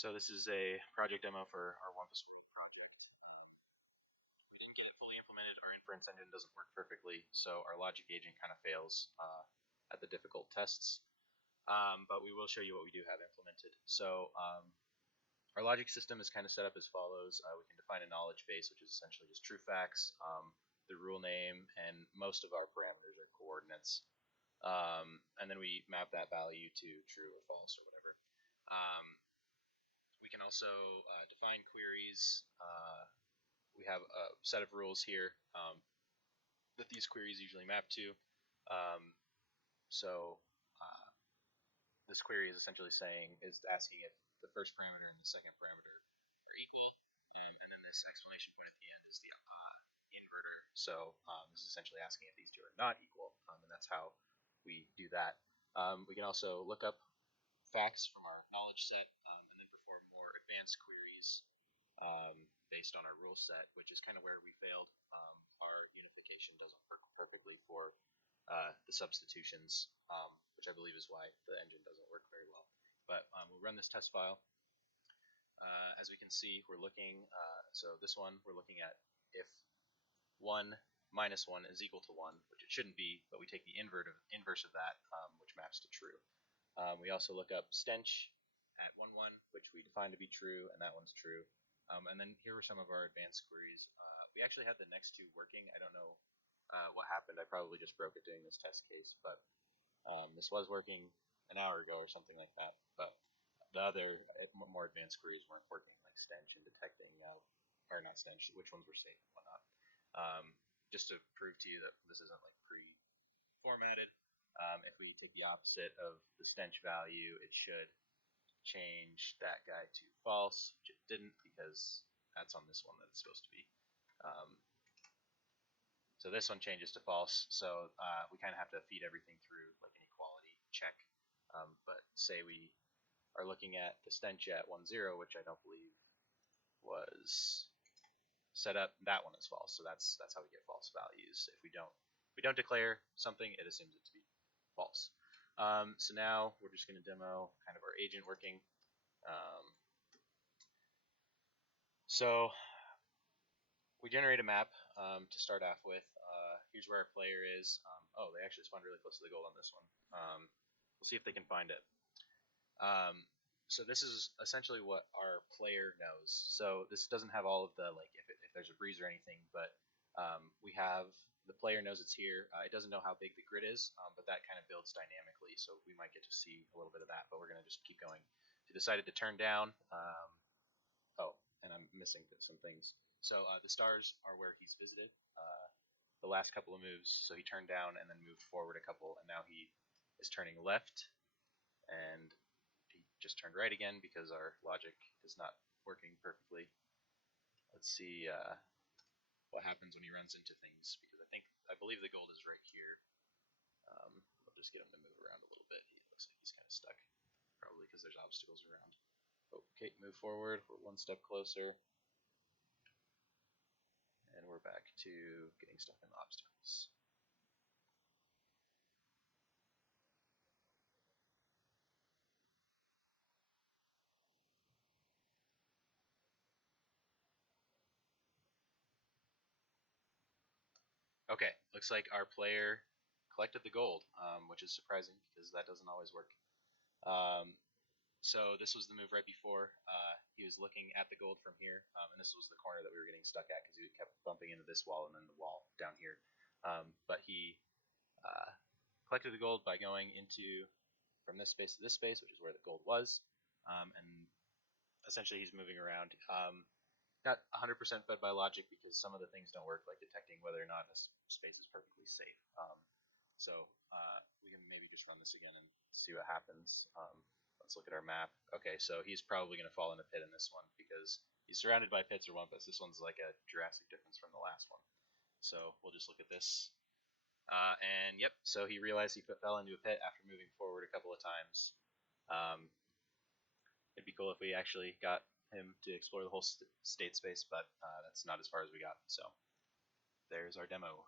So this is a project demo for our WumpWorld project. We didn't get it fully implemented. Our inference engine doesn't work perfectly, so our logic agent kind of fails at the difficult tests. But we will show you what we do have implemented. So our logic system is kind of set up as follows. We can define a knowledge base, which is essentially just true facts, the rule name, and most of our parameters are coordinates. And then we map that value to true or false or whatever. We can also define queries. We have a set of rules here that these queries usually map to. This query is essentially asking if the first parameter and the second parameter are equal, and then this exclamation point at the end is the inverter. So this is essentially asking if these two are not equal, and that's how we do that. We can also look up facts from our knowledge set and then perform more advanced queries based on our rule set, which is kind of where we failed. Our unification doesn't work perfectly for the substitutions, which I believe is why the engine doesn't work very well. But we'll run this test file. As we can see, we're looking, so this one, we're looking at if 1 minus 1 is equal to 1, which it shouldn't be, but we take the inverse of that, which maps to true. We also look up stench at 1, 1, which we define to be true, and that one's true. And then here are some of our advanced queries. We actually had the next two working. I don't know what happened. I probably just broke it doing this test case, but this was working an hour ago or something like that. But the other more advanced queries weren't working, like stench and detecting, or not stench, which ones were safe and whatnot. Just to prove to you that this isn't like pre-formatted, if we take the opposite of the stench value, it should change that guy to false, which it didn't because that's on this one that it's supposed to be. So this one changes to false, so we kind of have to feed everything through like an equality check. But say we are looking at the stench at 1, 0, which I don't believe was set up, that one is false, so that's how we get false values. If we don't declare something, it assumes it to be false. So now we're just going to demo kind of our agent working. So we generate a map to start off with. Here's where our player is. Oh, they actually spawned really close to the goal on this one. We'll see if they can find it. So this is essentially what our player knows. So this doesn't have all of the, like, if there's a breeze or anything, but we have the player knows it's here. It doesn't know how big the grid is, but that kind of builds dynamically, so we might get to see a little bit of that, but we're going to just keep going. If you decided to turn down, oh, and I'm missing some things. So the stars are where he's visited the last couple of moves, so he turned down and then moved forward a couple, and now he is turning left, and he just turned right again because our logic is not working perfectly. Let's see what happens when he runs into things, because I believe the gold is right here. I'll just get him to move around a little bit. He looks like he's kind of stuck, probably because there's obstacles around. Okay, move forward. We're one step closer. And we're back to getting stuck in the obstacles. Okay, looks like our player collected the gold, which is surprising because that doesn't always work. So this was the move right before. He was looking at the gold from here, and this was the corner that we were getting stuck at because we kept bumping into this wall and then the wall down here. But he collected the gold by going into from this space to this space, which is where the gold was, and essentially he's moving around. Not 100% fed by logic because some of the things don't work, like detecting whether or not a space is perfectly safe. So we can maybe just run this again and see what happens. Let's look at our map. Okay, so he's probably going to fall in a pit in this one because he's surrounded by pits or wumpus. This one's like a drastic difference from the last one. So we'll just look at this. And yep, so he realized he fell into a pit after moving forward a couple of times. It'd be cool if we actually got him to explore the whole state space, but that's not as far as we got. So there's our demo.